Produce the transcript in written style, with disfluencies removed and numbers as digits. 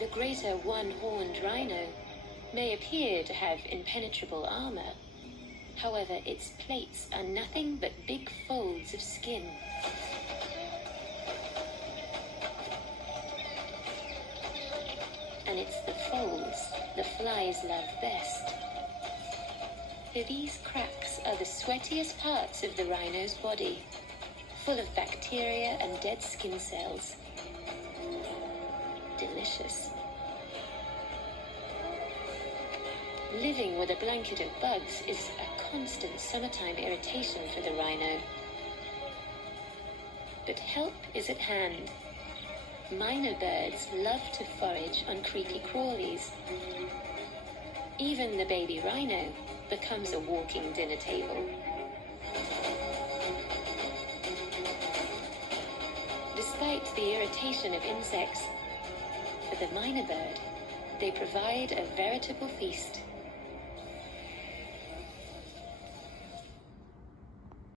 The greater one-horned rhino may appear to have impenetrable armor. However, its plates are nothing but big folds of skin. And it's the folds the flies love best. For these cracks are the sweatiest parts of the rhino's body, full of bacteria and dead skin cells. Delicious. Living with a blanket of bugs is a constant summertime irritation for the rhino. But help is at hand. Mynah birds love to forage on creepy crawlies. Even the baby rhino becomes a walking dinner table. Despite the irritation of insects, for the mynah bird, they provide a veritable feast.